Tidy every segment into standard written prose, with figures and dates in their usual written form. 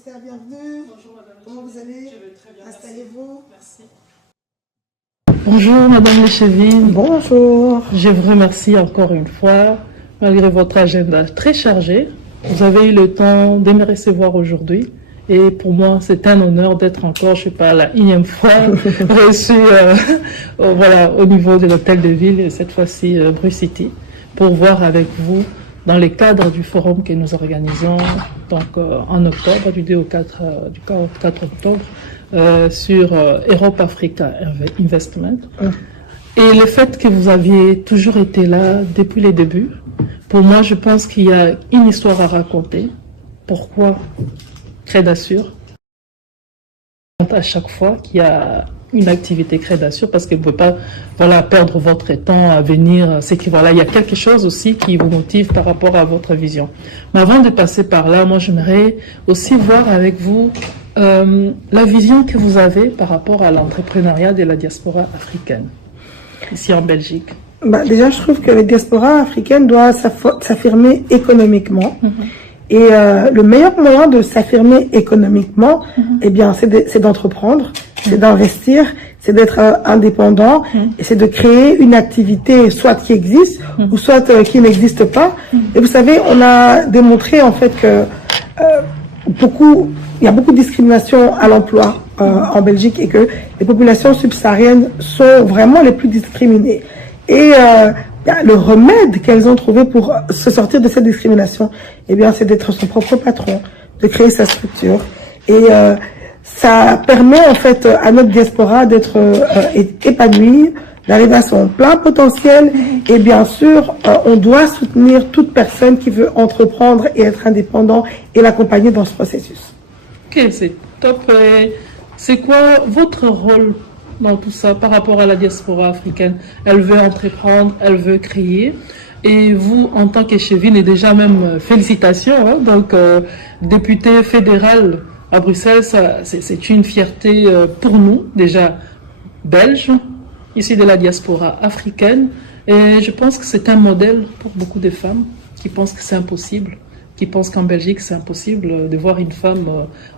Esther, bienvenue. Bonjour Madame. Comment vous allez? Je vais très bien. Installez-vous. Merci. Bonjour Madame Lechevine. Bonjour. Je vous remercie encore une fois, malgré votre agenda très chargé. Vous avez eu le temps de me recevoir aujourd'hui. Et pour moi, c'est un honneur d'être encore, je ne sais pas, la 1e fois reçue voilà, au niveau de l'hôtel de ville, et cette fois-ci Bruce City, pour voir avec vous, dans le cadre du forum que nous organisons donc, en octobre, du 2 au 4, du 4 octobre, sur Europe Africa Investment. Et le fait que vous aviez toujours été là depuis les débuts, pour moi, je pense qu'il y a une histoire à raconter. Pourquoi Crédassure à chaque fois qu'il y a une activité Crédassure, parce que vous ne pouvez pas perdre votre temps à venir. C'est que il y a quelque chose aussi qui vous motive par rapport à votre vision. Mais avant de passer par là, moi j'aimerais aussi voir avec vous la vision que vous avez par rapport à l'entrepreneuriat de la diaspora africaine, ici en Belgique. Déjà, je trouve que la diaspora africaine doit s'affirmer économiquement. Et le meilleur moyen de s'affirmer économiquement, eh bien, c'est d'entreprendre, c'est d'investir, c'est d'être indépendant, et c'est de créer une activité soit qui existe, ou soit qui n'existe pas. Et vous savez, on a démontré en fait que il y a beaucoup de discrimination à l'emploi en Belgique, et que les populations subsahariennes sont vraiment les plus discriminées. Et le remède qu'elles ont trouvé pour se sortir de cette discrimination, eh bien, c'est d'être son propre patron, de créer sa structure. Et ça permet en fait à notre diaspora d'être épanouie, d'arriver à son plein potentiel. Et bien sûr, on doit soutenir toute personne qui veut entreprendre et être indépendant et l'accompagner dans ce processus. Ok, c'est top. C'est quoi votre rôle dans tout ça par rapport à la diaspora africaine? Elle veut entreprendre, elle veut créer. Et vous, en tant qu'Echevine, et déjà même félicitations, donc député fédéral à Bruxelles, c'est une fierté pour nous, déjà belges, issus de la diaspora africaine. Et je pense que c'est un modèle pour beaucoup de femmes qui pensent que c'est impossible, qui pensent qu'en Belgique, c'est impossible de voir une femme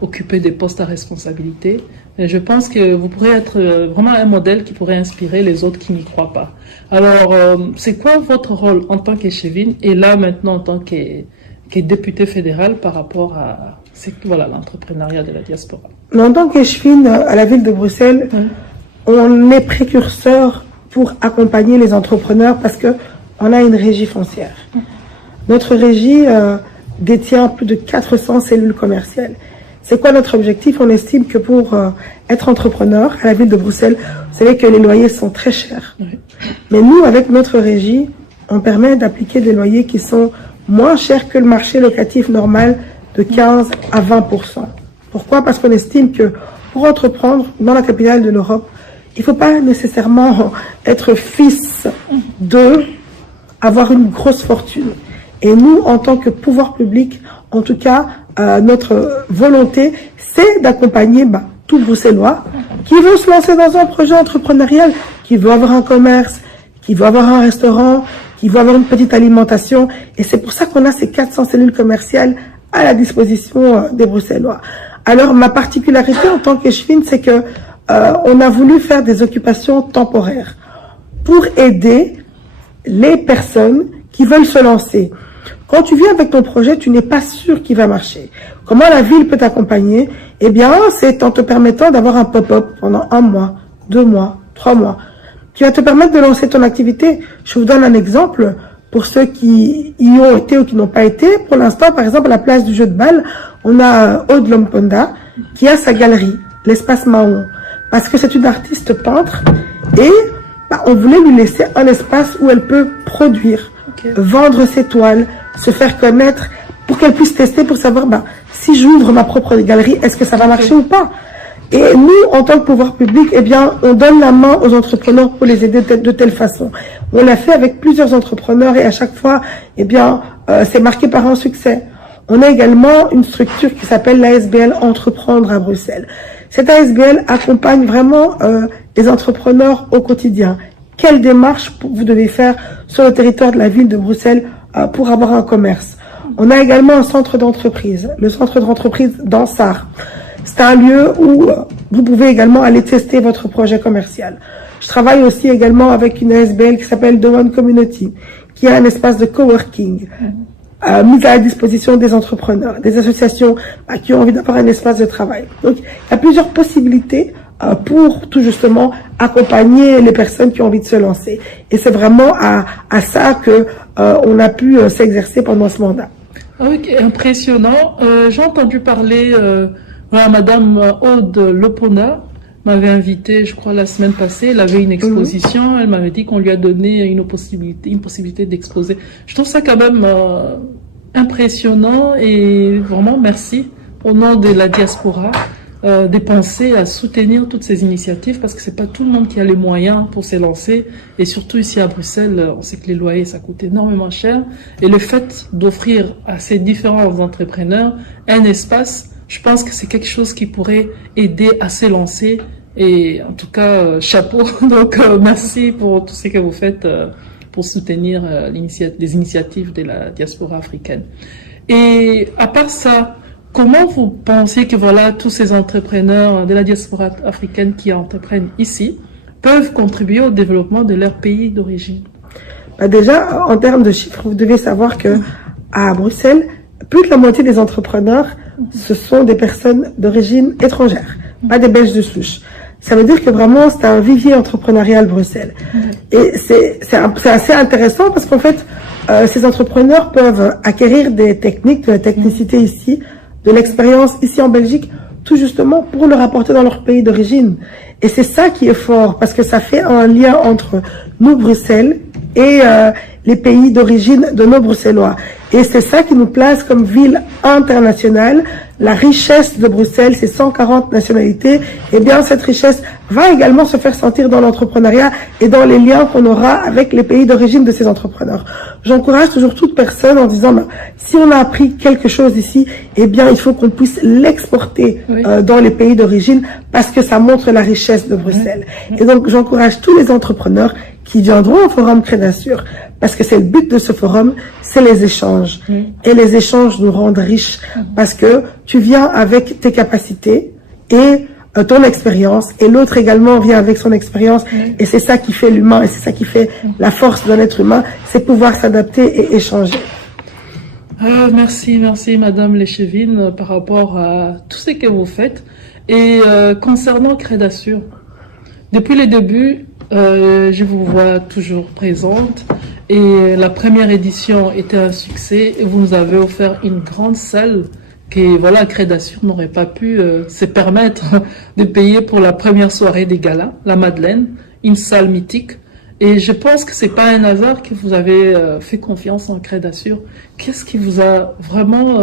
occuper des postes à responsabilité. Et je pense que vous pourrez être vraiment un modèle qui pourrait inspirer les autres qui n'y croient pas. Alors, c'est quoi votre rôle en tant qu'Echevine et là maintenant en tant que député fédéral par rapport à l'entrepreneuriat de la diaspora? En tant qu'Echevine à la ville de Bruxelles, on est précurseur pour accompagner les entrepreneurs parce que on a une régie foncière. Notre régie détient plus de 400 cellules commerciales. C'est quoi notre objectif? On estime que pour être entrepreneur à la ville de Bruxelles, vous savez que les loyers sont très chers. Mais nous, avec notre régie, on permet d'appliquer des loyers qui sont moins chers que le marché locatif normal de 15 à 20%. Pourquoi? Parce qu'on estime que pour entreprendre dans la capitale de l'Europe, il ne faut pas nécessairement être fils de avoir une grosse fortune. Et nous, en tant que pouvoir public, en tout cas, notre volonté, c'est d'accompagner tout Bruxellois qui veut se lancer dans un projet entrepreneurial, qui veut avoir un commerce, qui veut avoir un restaurant, qui veut avoir une petite alimentation. Et c'est pour ça qu'on a ces 400 cellules commerciales à la disposition des Bruxellois. Alors, ma particularité en tant qu'Echevine, c'est que on a voulu faire des occupations temporaires pour aider les personnes qui veulent se lancer. Quand tu viens avec ton projet, tu n'es pas sûr qu'il va marcher. Comment la ville peut t'accompagner? Eh bien, c'est en te permettant d'avoir un pop-up pendant 1 mois, 2 mois, 3 mois, qui va te permettre de lancer ton activité. Je vous donne un exemple pour ceux qui y ont été ou qui n'ont pas été. Pour l'instant, par exemple, à la place du jeu de balle, on a Aude Lomponda qui a sa galerie, l'espace Mahon, parce que c'est une artiste peintre et on voulait lui laisser un espace où elle peut produire, vendre ses toiles, se faire connaître, pour qu'elle puisse tester, pour savoir si j'ouvre ma propre galerie, est-ce que ça va marcher ou pas. Et nous, en tant que pouvoir public, eh bien, on donne la main aux entrepreneurs pour les aider de telle façon. On l'a fait avec plusieurs entrepreneurs et à chaque fois, eh bien, c'est marqué par un succès. On a également une structure qui s'appelle l'ASBL Entreprendre à Bruxelles. Cette ASBL accompagne vraiment les entrepreneurs au quotidien. Quelle démarche vous devez faire sur le territoire de la ville de Bruxelles pour avoir un commerce? On a également un centre d'entreprise, le centre d'entreprise d'Ansar. C'est un lieu où vous pouvez également aller tester votre projet commercial. Je travaille aussi également avec une ASBL qui s'appelle The One Community, qui a un espace de coworking, mis à la disposition des entrepreneurs, des associations qui ont envie d'avoir un espace de travail. Donc, il y a plusieurs possibilités pour tout justement accompagner les personnes qui ont envie de se lancer. Et c'est vraiment à ça que on a pu s'exercer pendant ce mandat. Ok, impressionnant. J'ai entendu parler, voilà, Madame Aude Lopona m'avait invité, je crois, la semaine passée. Elle avait une exposition. Elle m'avait dit qu'on lui a donné une possibilité d'exposer. Je trouve ça quand même impressionnant et vraiment merci au nom de la diaspora de penser à soutenir toutes ces initiatives parce que c'est pas tout le monde qui a les moyens pour s'élancer et surtout ici à Bruxelles, on sait que les loyers ça coûte énormément cher et le fait d'offrir à ces différents entrepreneurs un espace, je pense que c'est quelque chose qui pourrait aider à s'élancer et en tout cas chapeau. Donc merci pour tout ce que vous faites pour soutenir les initiatives de la diaspora africaine. Et à part ça, comment vous pensez que voilà tous ces entrepreneurs de la diaspora africaine qui entreprennent ici peuvent contribuer au développement de leur pays d'origine? Déjà, en termes de chiffres, vous devez savoir que à Bruxelles, plus de la moitié des entrepreneurs, ce sont des personnes d'origine étrangère, pas des Belges de souche. Ça veut dire que vraiment, c'est un vivier entrepreneurial Bruxelles. Et c'est assez intéressant parce qu'en fait, ces entrepreneurs peuvent acquérir des techniques, de la technicité ici, de l'expérience ici en Belgique, tout justement pour le rapporter dans leur pays d'origine. Et c'est ça qui est fort, parce que ça fait un lien entre nous, Bruxelles, et les pays d'origine de nos Bruxellois. Et c'est ça qui nous place comme ville internationale. La richesse de Bruxelles, c'est 140 nationalités. Et bien, cette richesse va également se faire sentir dans l'entrepreneuriat et dans les liens qu'on aura avec les pays d'origine de ces entrepreneurs. J'encourage toujours toute personne en disant, si on a appris quelque chose ici, eh bien, il faut qu'on puisse l'exporter dans les pays d'origine parce que ça montre la richesse de Bruxelles. Et donc, j'encourage tous les entrepreneurs qui viendront au Forum Crédasur, parce que c'est le but de ce forum, c'est les échanges. Et les échanges nous rendent riches, parce que tu viens avec tes capacités et ton expérience, et l'autre également vient avec son expérience, et c'est ça qui fait l'humain, et c'est ça qui fait la force d'un être humain, c'est pouvoir s'adapter et échanger. Merci Madame Léchevine par rapport à tout ce que vous faites. Et concernant Crédasur, depuis le début, je vous vois toujours présente et la première édition était un succès et vous nous avez offert une grande salle que voilà, Crédasur n'aurait pas pu se permettre de payer pour la première soirée des galas, la Madeleine, une salle mythique. Et je pense que c'est pas un hasard que vous avez fait confiance en Crédasur. Qu'est-ce qui vous a vraiment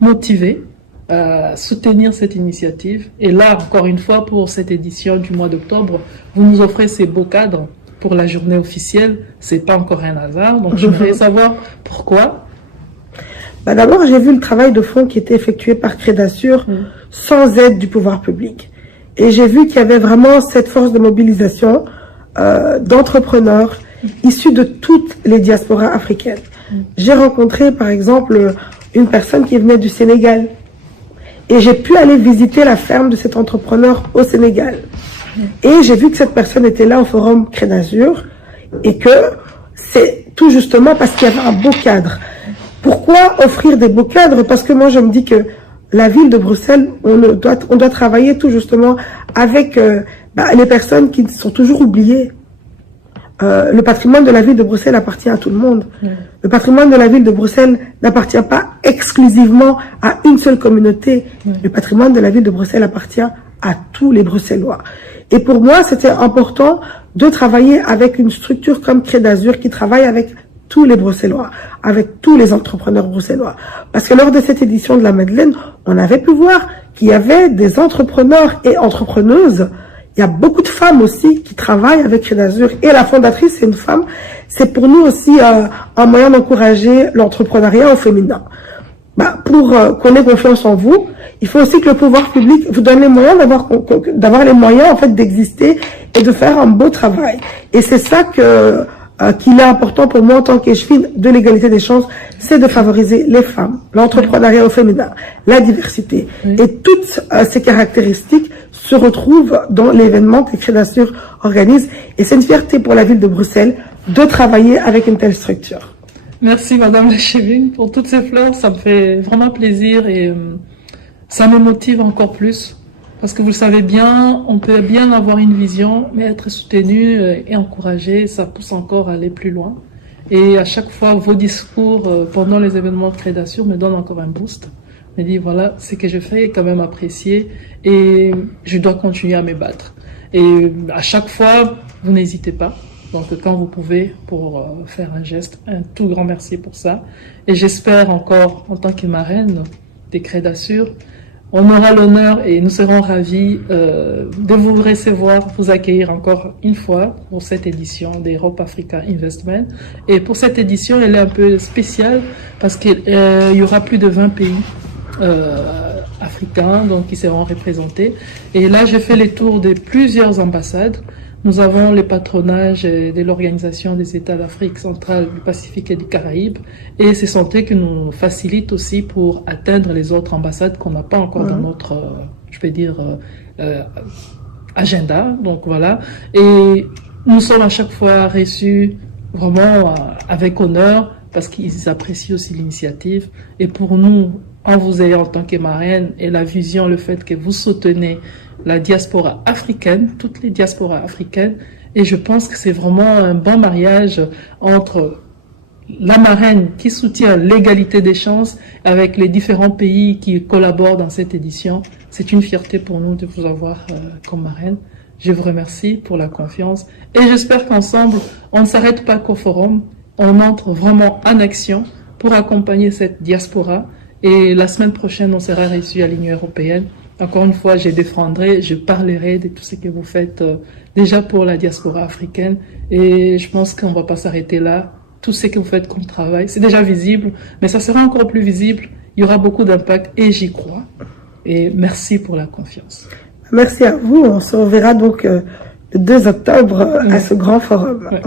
motivé à soutenir cette initiative? Et là, encore une fois, pour cette édition du mois d'octobre, vous nous offrez ces beaux cadres pour la journée officielle. C'est pas encore un hasard. Donc, je voudrais savoir pourquoi. D'abord, j'ai vu le travail de fond qui était effectué par Crédasur sans aide du pouvoir public. Et j'ai vu qu'il y avait vraiment cette force de mobilisation d'entrepreneurs issus de toutes les diasporas africaines. J'ai rencontré, par exemple, une personne qui venait du Sénégal. Et j'ai pu aller visiter la ferme de cet entrepreneur au Sénégal. Et j'ai vu que cette personne était là au Forum Crédasur et que c'est tout justement parce qu'il y avait un beau cadre. Pourquoi offrir des beaux cadres? Parce que moi, je me dis que la ville de Bruxelles, on doit travailler tout justement avec les personnes qui sont toujours oubliées. Le patrimoine de la ville de Bruxelles appartient à tout le monde. Le patrimoine de la ville de Bruxelles n'appartient pas exclusivement à une seule communauté. Le patrimoine de la ville de Bruxelles appartient à tous les Bruxellois. Et pour moi, c'était important de travailler avec une structure comme Crédasur qui travaille avec tous les Bruxellois, avec tous les entrepreneurs bruxellois. Parce que lors de cette édition de la Madeleine, on avait pu voir qu'il y avait des entrepreneurs et entrepreneuses. Il y a beaucoup de femmes aussi qui travaillent avec Crédasur. Et la fondatrice, c'est une femme. C'est pour nous aussi un moyen d'encourager l'entrepreneuriat au féminin. Pour qu'on ait confiance en vous, il faut aussi que le pouvoir public vous donne les moyens d'avoir les moyens en fait d'exister et de faire un beau travail. Et c'est ça que qu'il est important pour moi en tant qu'échevine de l'égalité des chances, c'est de favoriser les femmes, l'entrepreneuriat au féminin, la diversité. Et toutes ces caractéristiques se retrouvent dans l'événement que Crédasur organise. Et c'est une fierté pour la ville de Bruxelles de travailler avec une telle structure. Merci Madame l'échevine pour toutes ces fleurs, ça me fait vraiment plaisir et ça me motive encore plus. Parce que vous le savez bien, on peut bien avoir une vision, mais être soutenu et encouragé, ça pousse encore à aller plus loin. Et à chaque fois, vos discours pendant les événements de Crédasur me donnent encore un boost. Me dit voilà, ce que je fais est quand même apprécié et je dois continuer à me battre. Et à chaque fois, vous n'hésitez pas. Donc quand vous pouvez, pour faire un geste, un tout grand merci pour ça. Et j'espère encore, en tant que marraine des Crédasur, on aura l'honneur et nous serons ravis de vous recevoir, vous accueillir encore une fois pour cette édition d'Europe Africa Investment. Et pour cette édition, elle est un peu spéciale parce qu'il y aura plus de 20 pays africains donc, qui seront représentés. Et là, j'ai fait les tours de plusieurs ambassades. Nous avons les patronages de l'Organisation des États d'Afrique centrale, du Pacifique et du Caraïbe. Et c'est santé qui nous facilite aussi pour atteindre les autres ambassades qu'on n'a pas encore dans notre, je vais dire, agenda. Donc voilà. Et nous sommes à chaque fois reçus vraiment avec honneur parce qu'ils apprécient aussi l'initiative. Et pour nous, en vous ayant en tant que marraine et la vision, le fait que vous soutenez la diaspora africaine, toutes les diasporas africaines, et je pense que c'est vraiment un bon mariage entre la marraine qui soutient l'égalité des chances avec les différents pays qui collaborent dans cette édition. C'est une fierté pour nous de vous avoir comme marraine. Je vous remercie pour la confiance et j'espère qu'ensemble, on ne s'arrête pas qu'au forum, on entre vraiment en action pour accompagner cette diaspora. Et la semaine prochaine, on sera reçu à l'Union européenne. Encore une fois, je défendrai, je parlerai de tout ce que vous faites déjà pour la diaspora africaine. Et je pense qu'on ne va pas s'arrêter là. Tout ce que vous faites comme travail, c'est déjà visible, mais ça sera encore plus visible. Il y aura beaucoup d'impact et j'y crois. Et merci pour la confiance. Merci à vous. On se reverra donc le 2 octobre à ce grand forum. Ouais.